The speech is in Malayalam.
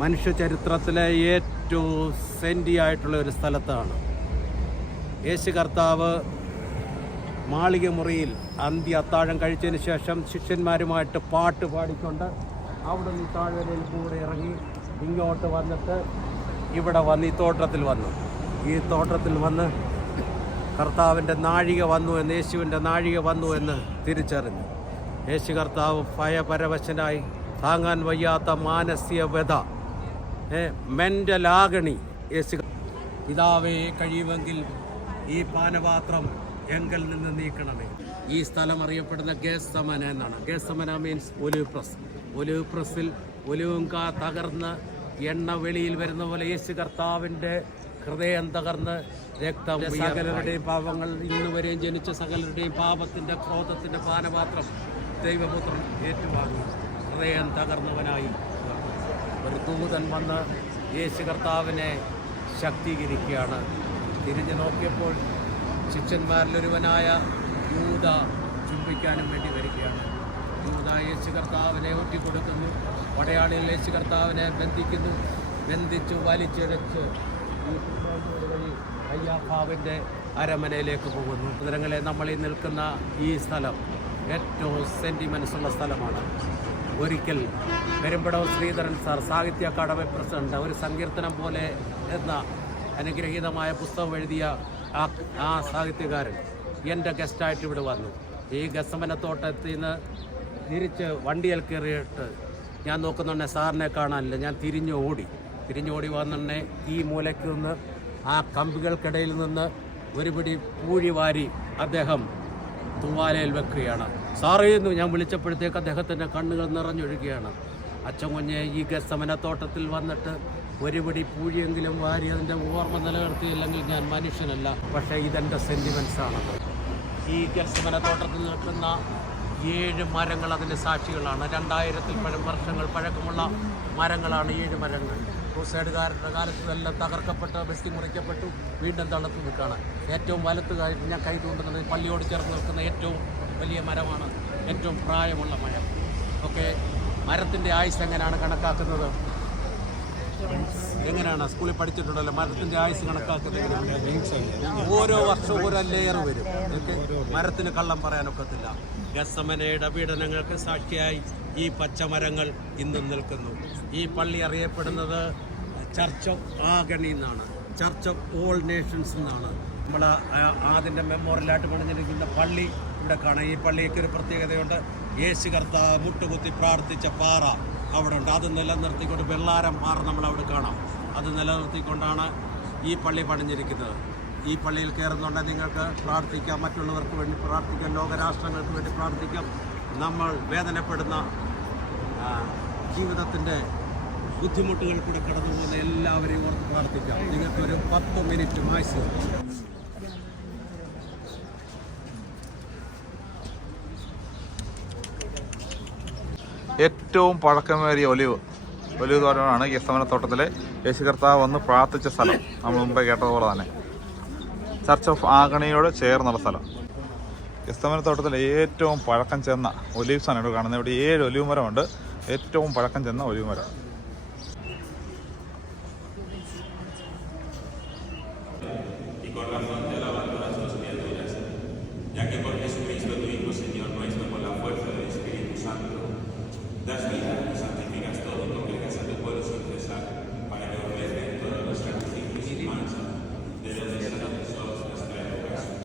മനുഷ്യ ചരിത്രത്തിലെ ഏറ്റവും സെന്റിയായിട്ടുള്ള ഒരു സ്ഥലത്താണ്. യേശു കർത്താവ് മാളിക മുറിയിൽ അന്ത്യ അത്താഴം കഴിച്ചതിന് ശേഷം ശിഷ്യന്മാരുമായിട്ട് പാട്ട് പാടിക്കൊണ്ട് അവിടെ നിന്ന് താഴ്വരയിൽ കൂടെ ഇറങ്ങി ഇങ്ങോട്ട് വന്നിട്ട് ഇവിടെ വന്ന് ഈ തോട്ടത്തിൽ വന്നു. ഈ തോട്ടത്തിൽ വന്ന് കർത്താവിന്റെ നാഴിക വന്നു എന്ന് യേശുവിന്റെ നാഴിക വന്നു എന്ന് തിരിച്ചറിഞ്ഞു. യേശു കർത്താവ് ഭയപരവശനായി താങ്ങാൻ വയ്യാത്ത മാനസിക വ്യത മെന്റലാഗണി. യേശു പിതാവേ കഴിയുമെങ്കിൽ ഈ പാനപാത്രം എങ്കിൽ നിന്ന് നീക്കണമേ. ഈ സ്ഥലം അറിയപ്പെടുന്ന ഗേസമന എന്നാണ്. Gethsemane means olive press olive പ്രസ്സിൽ ഒലിവും കാ തകർന്ന് എണ്ണ വെളിയിൽ വരുന്ന പോലെ യേശു കർത്താവിന്റെ ഹൃദയം തകർന്ന് രക്തം സകലരുടെയും പാപങ്ങൾ ഇന്ന് വരെയും ജനിച്ച സകലരുടെയും പാപത്തിന്റെ ക്രോധത്തിന്റെ പാനപാത്രം ദൈവപുത്രൻ ഏറ്റുവാങ്ങി. ഹൃദയം തകർന്നവനായി. ഒരു ദൂതൻ വന്ന് യേശു കർത്താവിനെ ശക്തീകരിക്കുകയാണ്. തിരിഞ്ഞു നോക്കിയപ്പോൾ ശിഷ്യന്മാരിലൊരുവനായ യൂത ചുംബിക്കാനും വേണ്ടി വരികയാണ്. യൂത യേശു കർത്താവിനെ ഒറ്റിക്കൊടുക്കുന്നു. പടയാളികൾ യേശു കർത്താവിനെ ബന്ധിക്കുന്നു. ബന്ധിച്ചു കുർബാനയോട് വഴി അയ്യാഭാവിന്റെ അരമനയിലേക്ക് പോകുന്നു. കുതിരങ്ങളെ നമ്മൾ ഈ നിൽക്കുന്ന ഈ സ്ഥലം ഏറ്റവും സെന്റിമെൻസ് ഉള്ള സ്ഥലമാണ്. ഒരിക്കൽ പെരുമ്പടവ് ശ്രീധരൻ സാർ സാഹിത്യ അക്കാദമി പ്രസിഡന്റ് ഒരു സങ്കീർത്തനം പോലെ എന്ന അനുഗ്രഹീതമായ പുസ്തകം എഴുതിയ ആ സാഹിത്യകാരൻ എന്റെ ഗസ്റ്റായിട്ട് ഇവിടെ വന്നു. ഈ ഗസമനത്തോട്ടത്തിൽ നിന്ന് തിരിച്ച് വണ്ടിയിൽ കയറിയിട്ട് ഞാൻ നോക്കുന്നുണ്ടെ സാറിനെ കാണാനില്ല. ഞാൻ തിരിഞ്ഞു ഓടി. തിരിഞ്ഞോടി വന്നെ ഈ മൂലയ്ക്ക് നിന്ന് ആ കമ്പികൾക്കിടയിൽ നിന്ന് ഒരുപിടി പൂഴി വാരി അദ്ദേഹം തൂവാലയിൽ വെക്കുകയാണ്. സാറേ എന്ന് ഞാൻ വിളിച്ചപ്പോഴത്തേക്ക് അദ്ദേഹത്തിന്റെ കണ്ണുകൾ നിറഞ്ഞൊഴുകയാണ്. അച്ഛൻ കുഞ്ഞെ ഈ ഗസമനത്തോട്ടത്തിൽ വന്നിട്ട് ഒരുപടി പൂഴിയെങ്കിലും വാരി അതിന്റെ ഓർമ്മ നിലനിർത്തിയില്ലെങ്കിൽ ഞാൻ മനുഷ്യനല്ല പക്ഷേ ഇതെന്റെ സെന്റിമെൻസാണ് ഈ ഗസമനത്തോട്ടത്തിൽ നിൽക്കുന്ന ഏഴ് മരങ്ങൾ അതിന്റെ സാക്ഷികളാണ്. രണ്ടായിരത്തിൽ പഴം വർഷങ്ങൾ പഴക്കമുള്ള മരങ്ങളാണ് ഏഴ് മരങ്ങൾ. ക്രൂസൈഡുകാരുടെ കാലത്ത് എല്ലാം തകർക്കപ്പെട്ട് വെട്ടി മുറിക്കപ്പെട്ടു വീണ്ടും തളർത്ത് നിൽക്കുകയാണ്. ഏറ്റവും വലത്ത് ഞാൻ കൈ തൂണ്ടുന്നത് പള്ളിയോട് ചേർന്ന് നിൽക്കുന്ന ഏറ്റവും വലിയ മരമാണ് ഏറ്റവും പ്രായമുള്ള മരം. ഒക്കെ മരത്തിന്റെ ആയുസ് എങ്ങനെയാണ് കണക്കാക്കുന്നത്? എങ്ങനെയാണ് സ്കൂളിൽ പഠിച്ചിട്ടുണ്ടല്ലോ? മരത്തിന്റെ ആയുസ് കണക്കാക്കുന്നത് ഓരോ വർഷവും ഓരോ ലെയർ വരും. മരത്തിന് കള്ളം പറയാനൊക്കത്തില്ല. ഗസമനയുടെ പീഡനങ്ങൾക്ക് സാക്ഷിയായി ഈ പച്ചമരങ്ങൾ ഇന്നും നിൽക്കുന്നു. ഈ പള്ളി അറിയപ്പെടുന്നത് ചർച്ച് ഓഫ് ആഗണി എന്നാണ്. ചർച്ച് ഓഫ് ഓൾ നേഷൻസ് എന്നാണ്. നമ്മൾ അതിന്റെ മെമ്മോറിയലായിട്ട് പണിഞ്ഞിരിക്കുന്ന പള്ളി ഇവിടെ കാണാം. ഈ പള്ളിക്ക് ഒരു പ്രത്യേകതയുണ്ട്. യേശു കർത്താവ് മുട്ടുകുത്തി പ്രാർത്ഥിച്ച പാറ അവിടെ ഉണ്ട്. അത് നിലനിർത്തിക്കൊണ്ട് വെള്ളാരം പാറ നമ്മൾ അവിടെ കാണാം. അത് നിലനിർത്തിക്കൊണ്ടാണ് ഈ പള്ളി പണിഞ്ഞിരിക്കുന്നത്. ഈ പള്ളിയിൽ കയറുന്നുണ്ടെങ്കിൽ നിങ്ങൾക്ക് പ്രാർത്ഥിക്കാം. മറ്റുള്ളവർക്ക് വേണ്ടി പ്രാർത്ഥിക്കാം. ലോകരാഷ്ട്രങ്ങൾക്ക് വേണ്ടി പ്രാർത്ഥിക്കാം. നമ്മൾ വേദനപ്പെടുന്ന ജീവിതത്തിന്റെ ബുദ്ധിമുട്ടുകൾ കൂടെ കടന്നു പോകുന്ന എല്ലാവരെയും ഓർത്ത് പ്രാർത്ഥിക്കാം. നിങ്ങൾക്കൊരു പത്ത് മിനിറ്റ് മാക്സിമം. ഏറ്റവും പഴക്കമേറിയ ഒലിവ്. ഒലിവ് തോരമാണ് ഗസമനത്തോട്ടത്തിലെ യേശു കർത്താവ് വന്ന് പ്രാർത്ഥിച്ച സ്ഥലം. നമ്മൾ മുമ്പേ കേട്ടതുപോലെ തന്നെ. ചർച്ച് ഓഫ് ആഗണിയോട് ചേർന്നുള്ള സ്ഥലം. ഗസ്തമനത്തോട്ടത്തിലെ ഏറ്റവും പഴക്കം ചെന്ന ഒലിവ് ആണ് ഇവിടെ കാണുന്നത് ഇവിടെ ഏഴ് ഒലിവ് മരമുണ്ട്. ഏറ്റവും പഴക്കം ചെന്ന ഒലിവ് മരം. ya